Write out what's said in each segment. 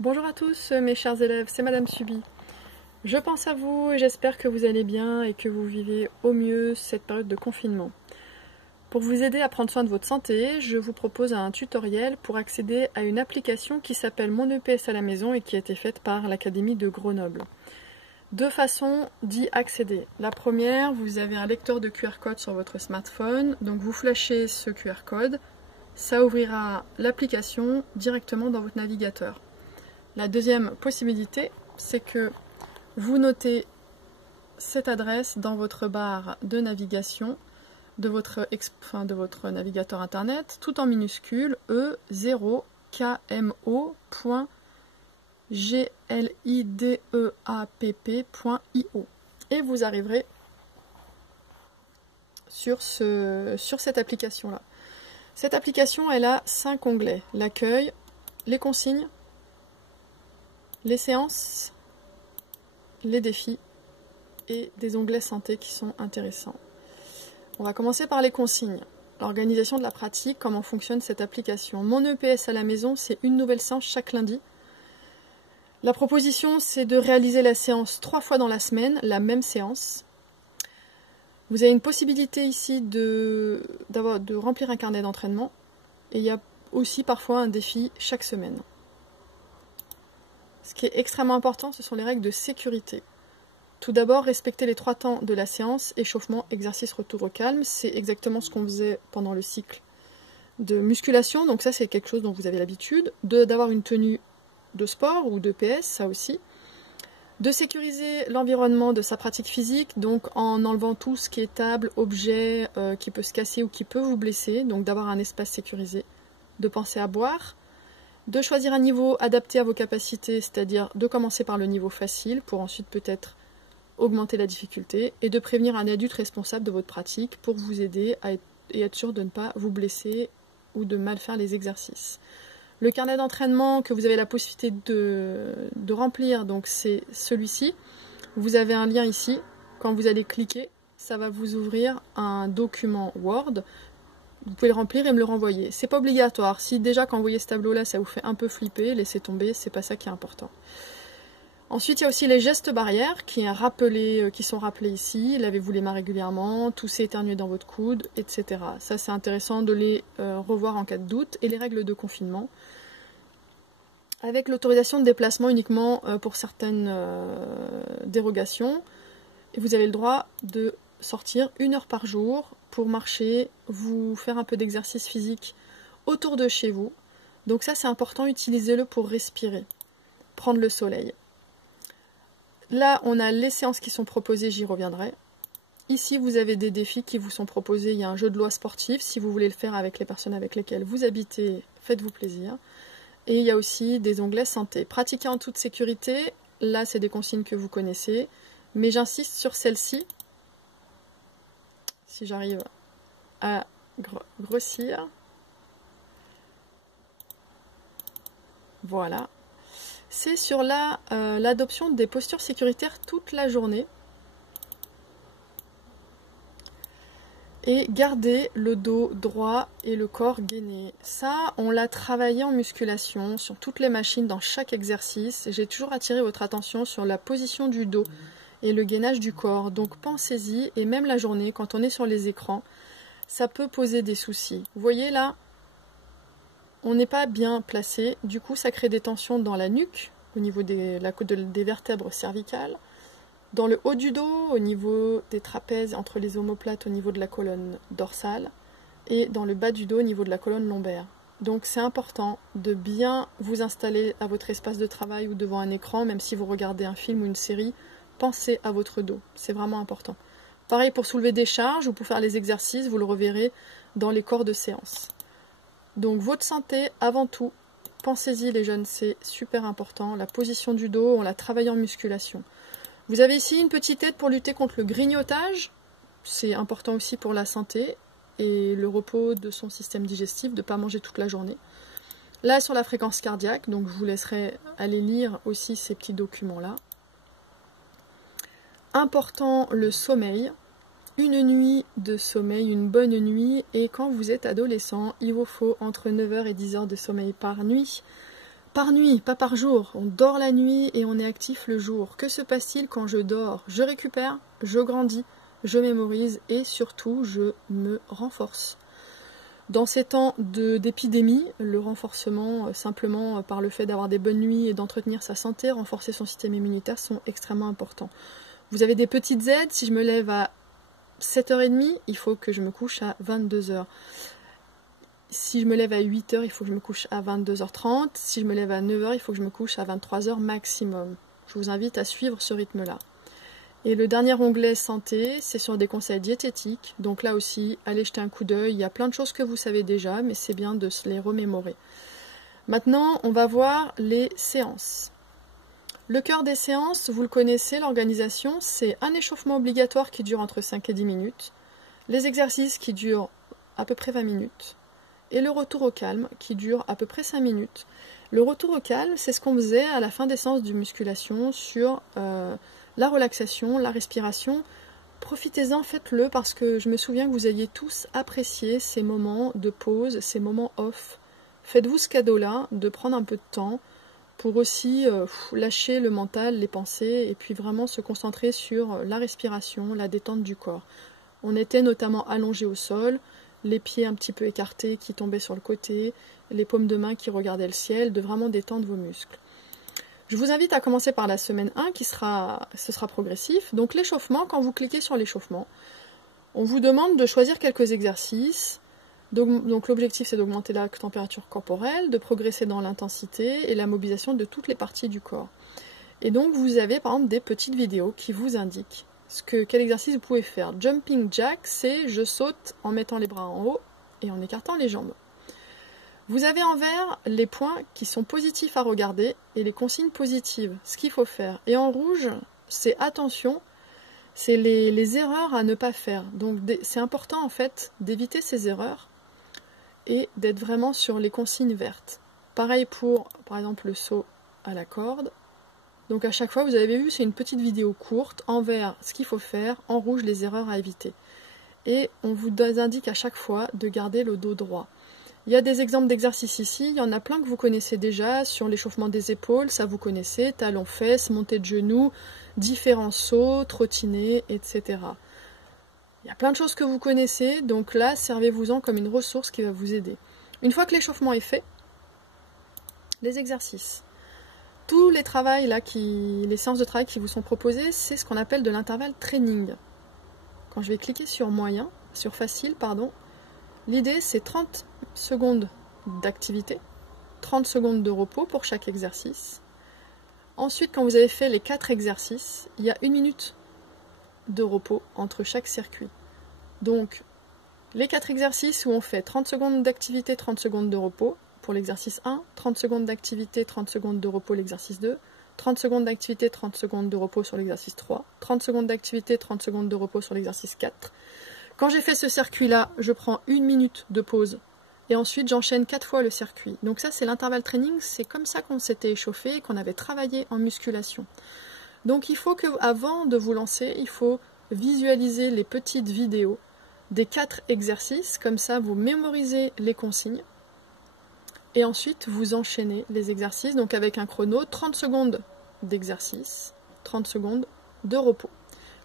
Bonjour à tous mes chers élèves, c'est Madame Subi. Je pense à vous et j'espère que vous allez bien et que vous vivez au mieux cette période de confinement. Pour vous aider à prendre soin de votre santé, je vous propose un tutoriel pour accéder à une application qui s'appelle Mon EPS à la maison et qui a été faite par l'Académie de Grenoble. Deux façons d'y accéder. La première, vous avez un lecteur de QR code sur votre smartphone, donc vous flashez ce QR code, ça ouvrira l'application directement dans votre navigateur. La deuxième possibilité, c'est que vous notez cette adresse dans votre barre de navigation de votre navigateur internet, tout en minuscule e0kmo.glideapp.io et vous arriverez sur cette application-là. Cette application, elle a 5 onglets: l'accueil, les consignes, les séances, les défis et des onglets santé qui sont intéressants. On va commencer par les consignes. L'organisation de la pratique, comment fonctionne cette application. Mon EPS à la maison, c'est une nouvelle séance chaque lundi. La proposition, c'est de réaliser la séance 3 fois dans la semaine, la même séance. Vous avez une possibilité ici de remplir un carnet d'entraînement. Et il y a aussi parfois un défi chaque semaine. Ce qui est extrêmement important, ce sont les règles de sécurité. Tout d'abord, respecter les 3 temps de la séance: échauffement, exercice, retour au calme. C'est exactement ce qu'on faisait pendant le cycle de musculation. Donc ça, c'est quelque chose dont vous avez l'habitude. D'avoir une tenue de sport ou de PS, ça aussi. De sécuriser l'environnement de sa pratique physique, donc en enlevant tout ce qui est table, objet qui peut se casser ou qui peut vous blesser. Donc d'avoir un espace sécurisé. De penser à boire. De choisir un niveau adapté à vos capacités, c'est-à-dire de commencer par le niveau facile pour ensuite peut-être augmenter la difficulté, et de prévenir un adulte responsable de votre pratique pour vous aider et être sûr de ne pas vous blesser ou de mal faire les exercices. Le carnet d'entraînement que vous avez la possibilité de remplir, donc c'est celui-ci. Vous avez un lien ici. Quand vous allez cliquer, ça va vous ouvrir un document Word. Vous pouvez le remplir et me le renvoyer. C'est pas obligatoire. Si déjà quand vous voyez ce tableau-là, ça vous fait un peu flipper, laissez tomber, c'est pas ça qui est important. Ensuite, il y a aussi les gestes barrières qui sont rappelés ici. Lavez-vous les mains régulièrement, toussez, éternuez dans votre coude, etc. Ça, c'est intéressant de les revoir en cas de doute. Et les règles de confinement, avec l'autorisation de déplacement uniquement pour certaines dérogations. Et vous avez le droit de sortir 1 heure par jour pour marcher, vous faire un peu d'exercice physique autour de chez vous. Donc ça, c'est important, utilisez-le pour respirer, prendre le soleil. Là, on a les séances qui sont proposées, j'y reviendrai. Ici, vous avez des défis qui vous sont proposés. Il y a un jeu de loi sportif. Si vous voulez le faire avec les personnes avec lesquelles vous habitez, faites-vous plaisir. Et il y a aussi des onglets santé. Pratiquez en toute sécurité. Là, c'est des consignes que vous connaissez. Mais j'insiste sur celle-ci. Si j'arrive à grossir. Voilà. C'est sur l'adoption des postures sécuritaires toute la journée. Et garder le dos droit et le corps gainé. Ça, on l'a travaillé en musculation, sur toutes les machines, dans chaque exercice. J'ai toujours attiré votre attention sur la position du dos et le gainage du corps. Donc pensez-y, et même la journée, quand on est sur les écrans, ça peut poser des soucis. Vous voyez là, on n'est pas bien placé, du coup ça crée des tensions dans la nuque, au niveau des vertèbres cervicales, dans le haut du dos, au niveau des trapèzes, entre les omoplates, au niveau de la colonne dorsale, et dans le bas du dos, au niveau de la colonne lombaire. Donc c'est important de bien vous installer à votre espace de travail ou devant un écran, même si vous regardez un film ou une série, pensez à votre dos, c'est vraiment important. Pareil pour soulever des charges ou pour faire les exercices, vous le reverrez dans les corps de séance. Donc votre santé avant tout, pensez-y les jeunes, c'est super important. La position du dos, on l'a travaillé en musculation. Vous avez ici une petite aide pour lutter contre le grignotage, c'est important aussi pour la santé et le repos de son système digestif, de ne pas manger toute la journée. Là sur la fréquence cardiaque, donc je vous laisserai aller lire aussi ces petits documents-là. Important le sommeil. Une nuit de sommeil, une bonne nuit, et quand vous êtes adolescent, il vous faut entre 9 h et 10 h de sommeil par nuit Par nuit, pas par jour. On dort la nuit et on est actif le jour. Que se passe-t-il quand je dors? Je récupère, je grandis, je mémorise et surtout je me renforce. Dans ces temps d'épidémie, le renforcement simplement par le fait d'avoir des bonnes nuits et d'entretenir sa santé, renforcer son système immunitaire sont extrêmement importants. Vous avez des petites aides, si je me lève à 7h30, il faut que je me couche à 22h. Si je me lève à 8h, il faut que je me couche à 22h30. Si je me lève à 9h, il faut que je me couche à 23h maximum. Je vous invite à suivre ce rythme-là. Et le dernier onglet santé, c'est sur des conseils diététiques. Donc là aussi, allez jeter un coup d'œil. Il y a plein de choses que vous savez déjà, mais c'est bien de se les remémorer. Maintenant, on va voir les séances. Le cœur des séances, vous le connaissez, l'organisation, c'est un échauffement obligatoire qui dure entre 5 et 10 minutes, les exercices qui durent à peu près 20 minutes, et le retour au calme qui dure à peu près 5 minutes. Le retour au calme, c'est ce qu'on faisait à la fin des séances de musculation sur la relaxation, la respiration. Profitez-en, faites-le, parce que je me souviens que vous aviez tous apprécié ces moments de pause, ces moments off. Faites-vous ce cadeau-là, de prendre un peu de temps pour aussi lâcher le mental, les pensées, et puis vraiment se concentrer sur la respiration, la détente du corps. On était notamment allongés au sol, les pieds un petit peu écartés qui tombaient sur le côté, les paumes de main qui regardaient le ciel, de vraiment détendre vos muscles. Je vous invite à commencer par la semaine 1, ce sera progressif. Donc l'échauffement, quand vous cliquez sur l'échauffement, on vous demande de choisir quelques exercices. Donc l'objectif, c'est d'augmenter la température corporelle, de progresser dans l'intensité et la mobilisation de toutes les parties du corps. Et donc vous avez par exemple des petites vidéos qui vous indiquent quel exercice vous pouvez faire. Jumping jack, c'est je saute en mettant les bras en haut et en écartant les jambes. Vous avez en vert les points qui sont positifs à regarder et les consignes positives, ce qu'il faut faire. Et en rouge, c'est attention, c'est les erreurs à ne pas faire. Donc c'est important en fait d'éviter ces erreurs et d'être vraiment sur les consignes vertes. Pareil pour, par exemple, le saut à la corde. Donc à chaque fois, vous avez vu, c'est une petite vidéo courte, en vert, ce qu'il faut faire, en rouge, les erreurs à éviter. Et on vous indique à chaque fois de garder le dos droit. Il y a des exemples d'exercices ici, il y en a plein que vous connaissez déjà, sur l'échauffement des épaules, ça vous connaissez, talons fesses, montée de genoux, différents sauts, trottiner, etc. Il y a plein de choses que vous connaissez, donc là, servez-vous-en comme une ressource qui va vous aider. Une fois que l'échauffement est fait, les exercices. Tous les les séances de travail qui vous sont proposées, c'est ce qu'on appelle de l'intervalle training. Quand je vais cliquer sur facile, l'idée c'est 30 secondes d'activité, 30 secondes de repos pour chaque exercice. Ensuite, quand vous avez fait les 4 exercices, il y a 1 minute de repos entre chaque circuit. Donc, les 4 exercices où on fait 30 secondes d'activité, 30 secondes de repos pour l'exercice 1, 30 secondes d'activité, 30 secondes de repos l'exercice 2, 30 secondes d'activité, 30 secondes de repos sur l'exercice 3, 30 secondes d'activité, 30 secondes de repos sur l'exercice 4. Quand j'ai fait ce circuit-là, je prends 1 minute de pause et ensuite j'enchaîne 4 fois le circuit. Donc ça, c'est l'intervalle training, c'est comme ça qu'on s'était échauffé et qu'on avait travaillé en musculation. Donc il faut que, avant de vous lancer, il faut visualiser les petites vidéos des 4 exercices, comme ça vous mémorisez les consignes. Et ensuite, vous enchaînez les exercices, donc avec un chrono, 30 secondes d'exercice, 30 secondes de repos.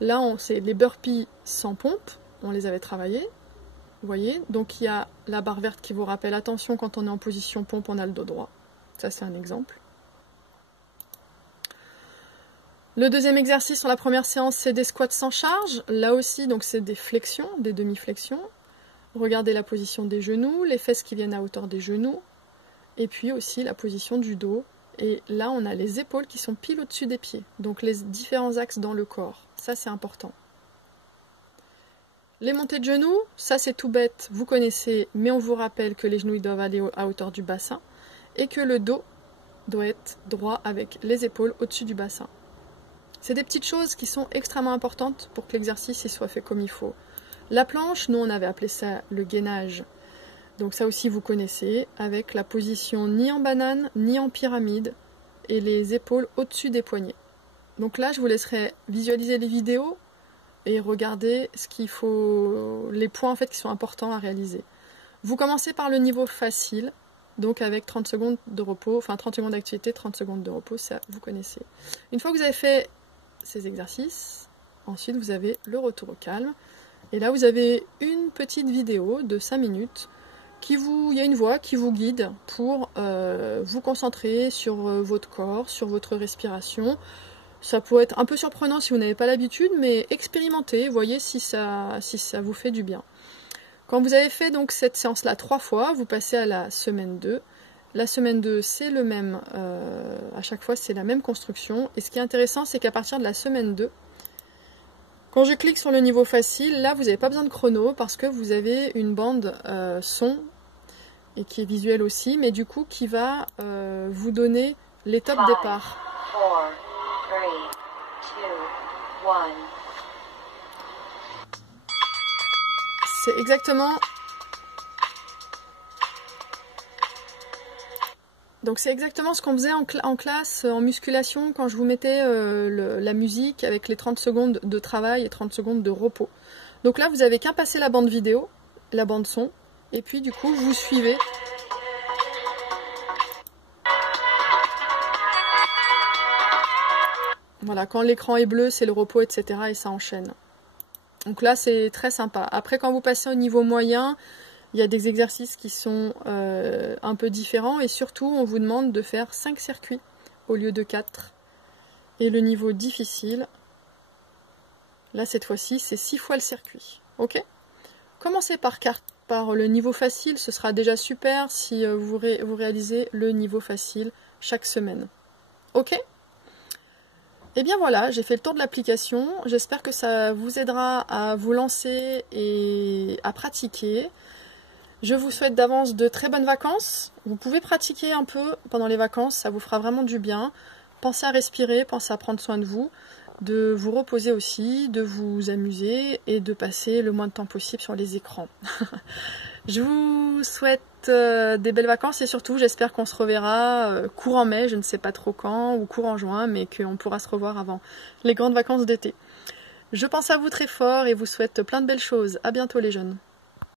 Là, c'est les burpees sans pompe, on les avait travaillés, vous voyez. Donc il y a la barre verte qui vous rappelle, attention, quand on est en position pompe, on a le dos droit. Ça, c'est un exemple. Le deuxième exercice sur la première séance, c'est des squats sans charge. Là aussi, donc c'est des flexions, des demi-flexions. Regardez la position des genoux, les fesses qui viennent à hauteur des genoux. Et puis aussi la position du dos. Et là, on a les épaules qui sont pile au-dessus des pieds. Donc les différents axes dans le corps. Ça, c'est important. Les montées de genoux, ça c'est tout bête, vous connaissez, mais on vous rappelle que les genoux ils doivent aller à hauteur du bassin et que le dos doit être droit avec les épaules au-dessus du bassin. C'est des petites choses qui sont extrêmement importantes pour que l'exercice soit fait comme il faut. La planche, nous on avait appelé ça le gainage. Donc ça aussi vous connaissez, avec la position ni en banane, ni en pyramide, et les épaules au-dessus des poignets. Donc là, je vous laisserai visualiser les vidéos et regarder les points en fait qui sont importants à réaliser. Vous commencez par le niveau facile, donc avec 30 secondes de repos, enfin 30 secondes d'activité, 30 secondes de repos, ça vous connaissez. Une fois que vous avez fait ces exercices, ensuite vous avez le retour au calme. Et là vous avez une petite vidéo de 5 minutes, il y a une voix qui vous guide pour vous concentrer sur votre corps, sur votre respiration. Ça peut être un peu surprenant si vous n'avez pas l'habitude, mais expérimentez, voyez si ça vous fait du bien. Quand vous avez fait donc cette séance-là 3 fois, vous passez à la semaine 2. La semaine 2, c'est le même, à chaque fois c'est la même construction. Et ce qui est intéressant, c'est qu'à partir de la semaine 2, quand je clique sur le niveau facile, là vous n'avez pas besoin de chrono parce que vous avez une bande son, et qui est visuelle aussi, mais du coup qui va vous donner les top départ. 4, 3, 2, 1. C'est exactement... Donc c'est exactement ce qu'on faisait en classe, en musculation, quand je vous mettais la musique avec les 30 secondes de travail et 30 secondes de repos. Donc là, vous n'avez qu'à passer la bande vidéo, la bande son, et puis du coup, vous suivez. Voilà, quand l'écran est bleu, c'est le repos, etc. et ça enchaîne. Donc là, c'est très sympa. Après, quand vous passez au niveau moyen, il y a des exercices qui sont un peu différents et surtout, on vous demande de faire 5 circuits au lieu de 4. Et le niveau difficile, là, cette fois-ci, c'est 6 fois le circuit. Ok ? Commencez par le niveau facile, ce sera déjà super si vous réalisez le niveau facile chaque semaine. Ok ? Et bien voilà, j'ai fait le tour de l'application. J'espère que ça vous aidera à vous lancer et à pratiquer. Je vous souhaite d'avance de très bonnes vacances. Vous pouvez pratiquer un peu pendant les vacances, ça vous fera vraiment du bien. Pensez à respirer, pensez à prendre soin de vous reposer aussi, de vous amuser et de passer le moins de temps possible sur les écrans. Je vous souhaite des belles vacances et surtout j'espère qu'on se reverra courant mai, je ne sais pas trop quand, ou courant juin, mais qu'on pourra se revoir avant les grandes vacances d'été. Je pense à vous très fort et vous souhaite plein de belles choses. À bientôt les jeunes.